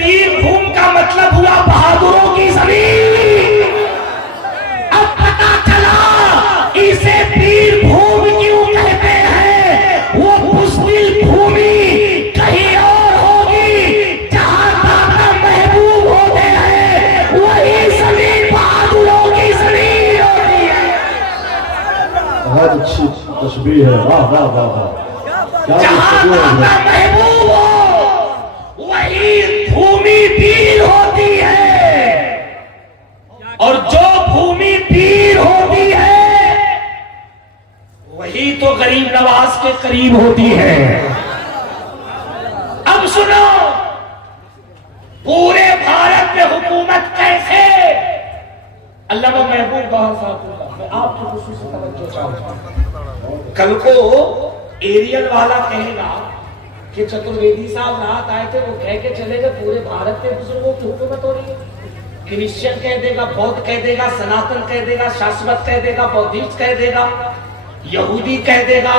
بیر بھوم کا مطلب ہوا بہادروں کی زمین. اب پتا چلا اسے بیر بھوم کیوں کہتے ہیں. وہ بزدل بھومی کہیں اور ہوگی جہاں دادا محبوب ہوتے ہیں. وہی زمین بہادروں کی زمین ہوتی ہے. بہت اچھی تشبیہ ہے. واہ واہ واہ واہ. جہاں دادا محبوب ہو وہی بھومی پیر ہوتی ہے. اور جو بھومی پیر ہوتی ہے وہی تو غریب نواز کے قریب ہوتی ہے. اب سنو پورے بھارت میں حکومت کیسے. علامہ محبوب بہار صاحب میں آپ کی خصوصی توجہ چاہتا ہوں. کل کو ایریل والا کہے گا کہ چترویدی صاحب رات آئے تھے وہ کہہ کے چلے گئے پورے بھارت کے بزرگوں کی حکومت ہو رہی ہے. کرسچن کہہ دے گا, بودھ کہہ دے گا, سناتن کہہ دے گا, شاشوت کہہ دے گا, بودھسٹ کہہ دے گا, یہودی کہہ دے گا,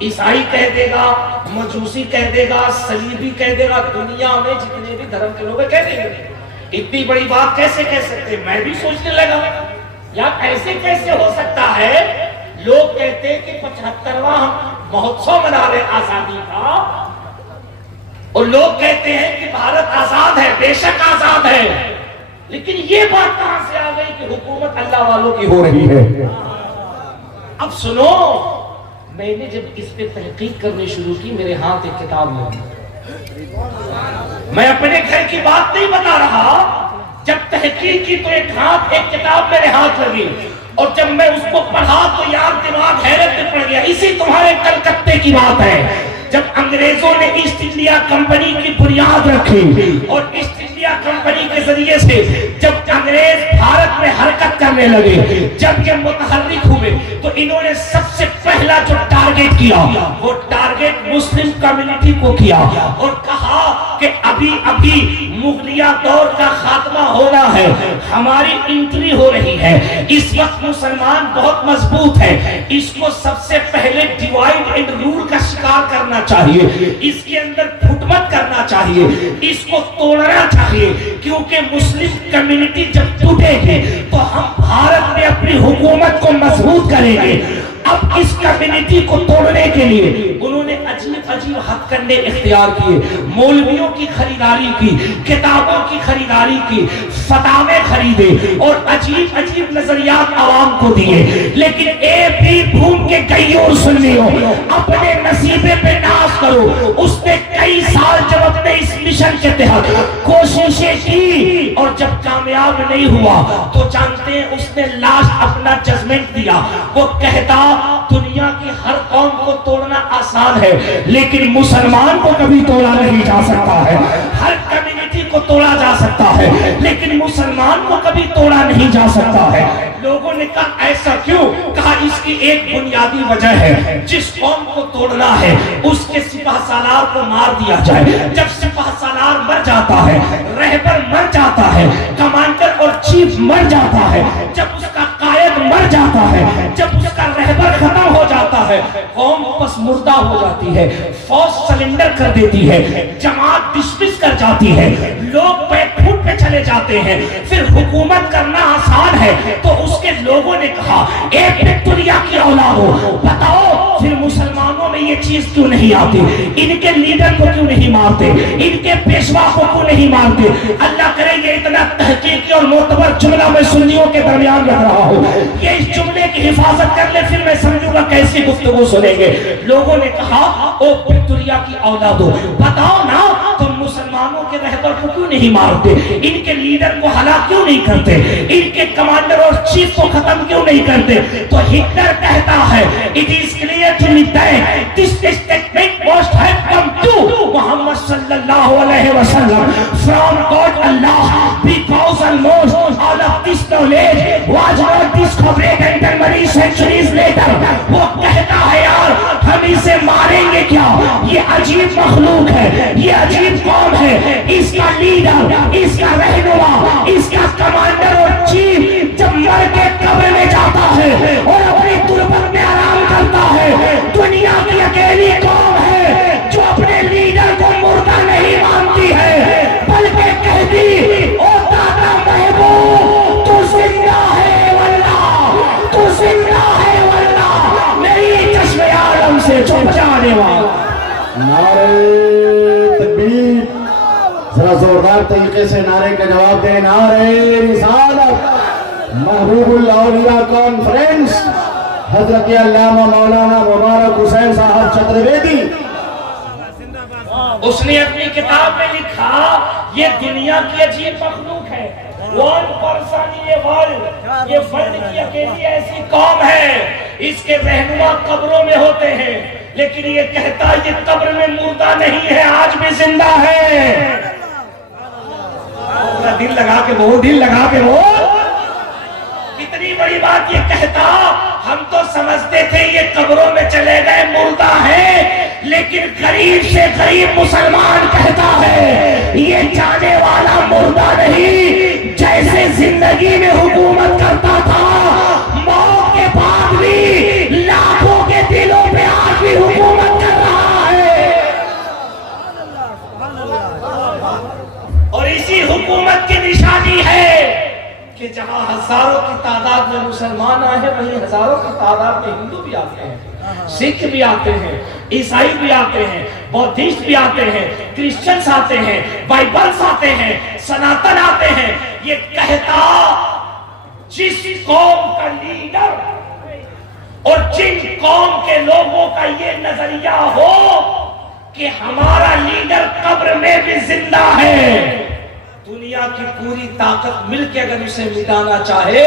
عیسائی کہہ دے گا, مجوسی کہہ دے گا, صلیبی کہہ دے گا. دنیا میں جتنے بھی دھرم کے لوگ ہیں کہہ دیں گے. اتنی بڑی بات کیسے کہہ سکتے. میں بھی سوچنے لگا یا ایسے کیسے ہو سکتا ہے. لوگ کہتے ہیں کہ 75واں مہوتسو منا رہے آزادی کا اور لوگ کہتے ہیں کہ بھارت آزاد ہے. بے شک آزاد ہے, لیکن یہ بات کہاں سے آ گئی کہ حکومت اللہ والوں کی ہو رہی ہے. اب سنو میں نے جب اس پہ تحقیق کرنی شروع کی میرے ہاتھ ایک کتاب میں. میں اپنے گھر کی بات نہیں بتا رہا. جب تحقیق کی تو ایک کتاب میرے ہاتھ لگی اور جب میں اس کو پڑھا تو یار دماغ حیرت میں پڑ گیا. اسی تمہارے کلکتے کی بات ہے جب انگریزوں نے ایسٹ انڈیا کمپنی کی بنیاد رکھی اور ایسٹ انڈیا کمپنی کے ذریعے سے جب انگریز بھارت میں حرکت کرنے لگے, جب یہ متحرک ہوئے تو انہوں نے سب سے پہلا جو ٹارگٹ کیا وہ ٹارگٹ مسلم کمیونٹی کو کیا اور کہا کہ ابھی ابھی مغلیہ دور کا خاتمہ ہونا ہے, ہماری انٹری ہو رہی ہے. اس وقت مسلمان بہت مضبوط ہے, اس کو سب سے پہلے ڈیوائڈ اینڈ رول کا شکار کرنا چاہیے, اس کے اندر پھٹ مت کرنا چاہیے, اس کو توڑنا چاہیے. کیونکہ مسلم کمیونٹی جب ٹوٹے گی تو ہم بھارت میں اپنی حکومت کو مضبوط کریں گے. اب اس کمیونٹی کو توڑنے کے لیے انہوں نے عجیب عجیب ہتھ کنڈے اختیار کیے. مولویوں کی خریداری کی, کتابوں کی خریداری کی, فتاوے خریدے اور عجیب عجیب نظریات عوام کو دیے. لیکن اے بھی بھوم کے گئیور سنیو, اپنے نصیبے پہ ناز کرو. اس نے کئی سال جب اپنے اس مشن کے تحت کوششیں کی اور جب کامیاب نہیں ہوا تو جانتے ہیں اس نے لاسٹ اپنا ججمنٹ دیا. وہ کہتا دنیا کی ہر قوم کو توڑنا آسان ہے لیکن مسلمان کو کبھی توڑا نہیں جا سکتا ہے. ہر کمیونٹی کو توڑا جا سکتا ہے لیکن مسلمان کو کبھی توڑا نہیں جا سکتا ہے. لوگوں نے کہا ایسا کیوں؟ کہا اس کی ایک بنیادی وجہ ہے, جس قوم کو توڑنا ہے اس کے سپہ سالار کو مار دیا جائے. جب سپہ سالار مر جاتا ہے, رہبر مر جاتا ہے, کمانڈر اور چیف مر جاتا ہے, جب اس کا قائد مر جاتا ہے, جب اس کا رہبر ختم ہو جاتا ہے, قوم پس مردہ ہو جاتی ہے, فوج سلنڈر کر دیتی ہے, جماعت ڈسمس کر جاتی ہے, لوگ بیک فوٹ پہ چلے جاتے ہیں. پھر حکومت کرنا آسان ہے تو اس کے لوگوں نے کہا ایک وکٹوریا کی اولاد ہو, بتاؤ پھر مسلمانوں میں یہ چیز کیوں نہیں آتی, ان کے لیڈر کو کیوں نہیں مارتے, ان کے پیشوا کو کیوں نہیں مارتے. اللہ کرے یہ اتنا تحقیقی اور معتبر جملہ میں سنیوں کے درمیان رکھ رہا ہوں, یہ اس جملے کی حفاظت کر لے پھر میں سمجھوں گا کیسی گفتگو سنیں گے. لوگوں نے کہا او وکٹوریا کی اولاد ہو, بتاؤ نا تم مسلمانوں کے رہبر کو کیوں نہیں مارتے, ان کے لیڈر کو ہلاک کیوں نہیں کرتے, ان کے کمانڈر اور چیف کو ختم کیوں نہیں کرتے. تو ہٹلر کہتا ہے it is clear to me that this statement must have come to Muhammad sallallahu alaihi wasallam from God Allah because almost all of this knowledge was not discovered until many centuries later. وہ کہتا ہے یار ہم اسے ماریں گے کیا, یہ عجیب مخلوق ہے, یہ عجیب قوم ہے, اس کا لیڈر, اس کا رہنما, اس کا کمانڈر اور چیف جب مر کے قبر میں جاتا ہے اور اپنی تربت میں آرام کرتا ہے, دنیا کی اکیلی قوم ہے جو اپنے لیڈر کو مردہ نہیں مانتی ہے بلکہ ذرا زوردار طریقے سے نعرے کا جواب دیں. نعرہ رسالت محبوب الاولیاء کانفرنس حضرت علامہ مولانا مبارک حسین صاحب چترویدی. اس نے اپنی کتاب میں لکھا یہ دنیا کی عجیب مخلوق ہے. ون پرسن یہ ورلڈ کی اکیلی ایسی قوم ہے اس کے رہنما قبروں میں ہوتے ہیں لیکن یہ کہتا یہ قبر میں مردہ نہیں ہے آج بھی زندہ ہے. دل لگا کے وہ دل لگا کے وہ کتنی بڑی بات یہ کہتا. ہم تو سمجھتے تھے یہ قبروں میں چلے گئے مردہ ہے لیکن قریب سے قریب مسلمان کہتا ہے یہ جانے والا مردہ نہیں جیسے زندگی میں حکومت کرتا تھا موت کے بعد بھی لاکھوں کے دلوں پہ آج بھی حکومت کر رہا ہے. اور اسی حکومت کی نشانی ہے کہ جہاں ہزاروں کی تعداد میں مسلمان آئے ہیں وہیں ہزاروں کی تعداد میں ہندو بھی آتے ہیں, سکھ بھی آتے ہیں, عیسائی بھی آتے ہیں, بودھسٹ بھی آتے ہیں, کرسچنز آتے ہیں, بائبلز آتے ہیں, سناتن آتے ہیں. یہ کہتا جس قوم کا لیڈر اور جن قوم کے لوگوں کا یہ نظریہ ہو کہ ہمارا لیڈر قبر میں بھی زندہ ہے دنیا کی پوری طاقت مل کے اگر اسے مٹانا چاہے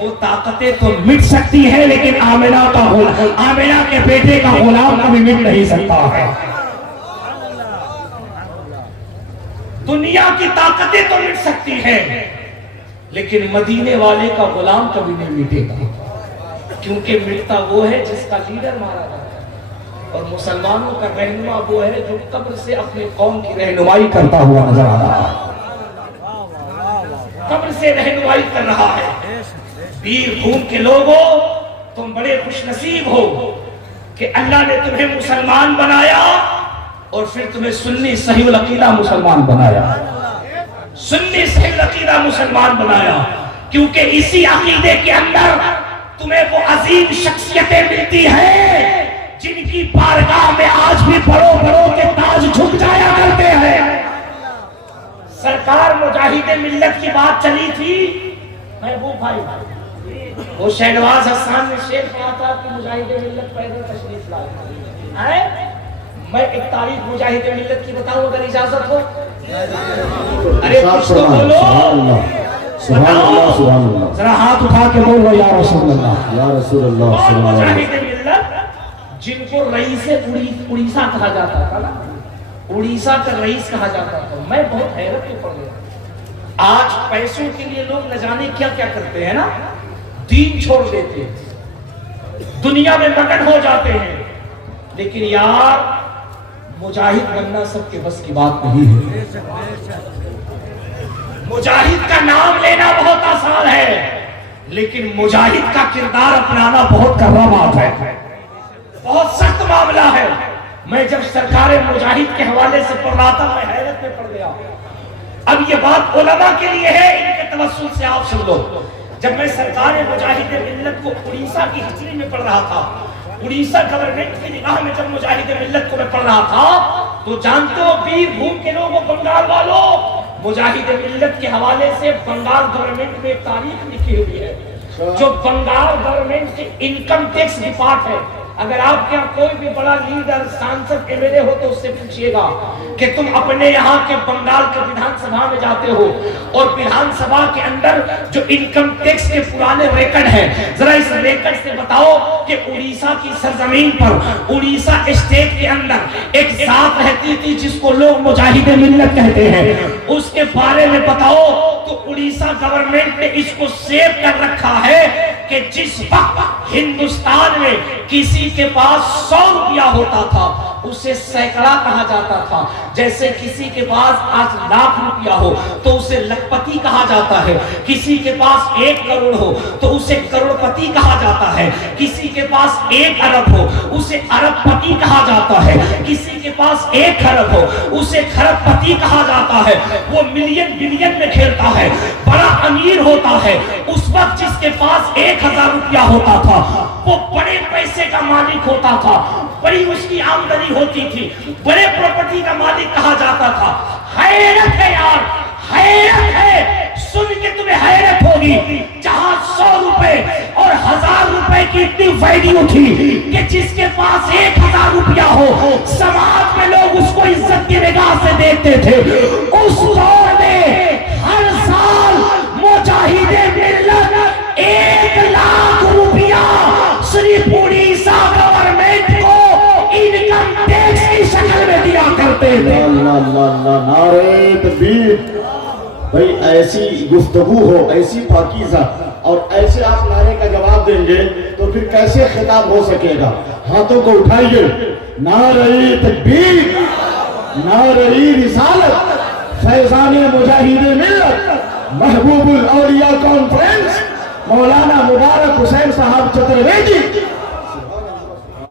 وہ طاقتیں تو مٹ سکتی ہیں لیکن آمنہ کے بیٹے کا غلام کبھی مٹ نہیں سکتا ہے. دنیا کی طاقتیں تو مٹ سکتی ہیں لیکن مدینے والے کا غلام کبھی نہیں مٹے گا کیونکہ مٹتا وہ ہے جس کا لیڈر مارا جاتا ہے اور مسلمانوں کا رہنما وہ ہے جو قبر سے اپنی قوم کی رہنمائی کرتا ہوا نظر آ رہا ہے, قبر سے رہنمائی کر رہا ہے. پیر بھوم کے لوگوں تم بڑے خوش نصیب ہو کہ اللہ نے تمہیں مسلمان بنایا اور پھر تمہیں سنی صحیح العقیدہ مسلمان بنایا. سنی صحیح العقیدہ مسلمان بنایا کیونکہ اسی عقیدے کے اندر تمہیں وہ عظیم شخصیتیں ملتی ہیں جن کی بارگاہ میں آج بھی بڑوں کے تاج جھک جایا کرتے ہیں. سرکار مجاہد ملت کی بات چلی تھی محبوب بھائی وہ شہنواز حسان نے شعر کہا تھا کہ مجاہد ملت پیدل تشریف لائے. میں ایک تاریخ مجاہد ملت کی بتاؤں اگر اجازت ہو. ارے کچھ تو بولو, ذرا ہاتھ اٹھا کے بولو یا رسول اللہ یا رسول اللہ. مجاہد ملت جن کو رئیس اڑیسہ کہا جاتا تھا نا, اڑیسہ کا رئیس کہا جاتا تھا. میں بہت حیرت میں پڑ گیا. آج پیسوں کے لیے لوگ نہ جانے کیا کیا کرتے ہیں نا, دین چھوڑ دیتے ہیں, دنیا میں مگن ہو جاتے ہیں, لیکن یار مجاہد بننا سب کے بس کی بات نہیں ہے. مجاہد کا نام لینا بہت آسان ہے لیکن مجاہد کا کردار اپنانا بہت کرنا بات ہے, بہت سخت معاملہ ہے. میں جب سرکار مجاہد کے حوالے سے پڑھ رہا تھا میں حیرت میں پڑ گیا. اب یہ بات علماء کے لیے ہے, ان کے توسل سے آپ سن لو. جب میں سرکار مجاہد ملت کو اڑیسہ کی ہسٹری میں پڑھ رہا تھا, اڑیسہ گورنمنٹ کی نگاہ میں جب مجاہد ملت کو میں پڑھ رہا تھا تو جانتے ہو بیر بھوم کے لوگوں, بنگال والوں, مجاہد ملت کے حوالے سے بنگال گورنمنٹ میں ایک تاریخ لکھی ہوئی ہے جو بنگال گورنمنٹ کے انکم ٹیکس ڈپارٹ ہے. اگر آپ کے یہاں کوئی بھی بڑا leader Sansad M L A ہو تو اس سے پوچھئے گا کہ تم اپنے یہاں کے بنگال کے وِدھان سبھا میں جاتے ہو اور وِدھان سبھا کے اندر جو انکم ٹیکس کے پرانے ریکارڈ ہیں ذرا اس ریکارڈ سے بتاؤ کہ اڑیسہ کی سرزمین پر اڑیسہ اسٹیٹ کے اندر ایک ذات رہتی تھی جس کو لوگ مجاہد ملت کہتے ہیں, اس کے بارے میں بتاؤ. تو اڑیسہ گورنمنٹ نے اس کو سیو کر رکھا ہے کہ جس وقت ہندوستان میں کسی کے پاس 100 روپیہ ہوتا تھا اسے سینکڑا کہا جاتا تھا. جیسے کسی کے پاس آج لاکھ روپیہ ہو تو اسے لکھپتی کہا جاتا ہے, کسی کے پاس 1 کروڑ ہو تو اسے کروڑ پتی کہا جاتا ہے, کسی کے پاس 1 ارب ہو اسے ارب پتی کہا جاتا ہے, کسی کے پاس 1 خرب ہو اسے خرب پتی کہا جاتا ہے. وہ ملین بلین میں کھیلتا ہے, بڑا امیر ہوتا ہے. اس وقت جس کے پاس 1000 روپیہ ہوتا تھا وہ بڑے پیسے کا مالک ہوتا تھا, بڑی اس کی آمدنی ہوتی تھی, بڑے پراپرٹی کا مالک کہا جاتا تھا. حیرت ہے ویلیو تھی کہ جس کے پاس 1000 روپیہ ہو سماج میں لوگ اس کو عزت کی نگاہ سے دیکھتے تھے. اس دور میں ہر سال مجاہد ملت 1,00,000 روپیہ صرف اڑیسہ گورنمنٹ کو انکم ٹیکس کی شکل میں دیا کرتے تھے. اللہ اللہ اللہ نعرہ تکبیر. بھئی ایسی گفتگو ہو, ایسی پاکیزہ, اور ایسے آپ نعرے کا جواب دیں گے تو پھر کیسے خطاب ہو سکے گا؟ ہاتھوں کو اٹھائیے. نعرہ تکبیر, نعرہ رسالت, فیضان مجاہد ملت, محبوب الاولیاء کانفرنس, مولانا مبارک حسین صاحب چترویدی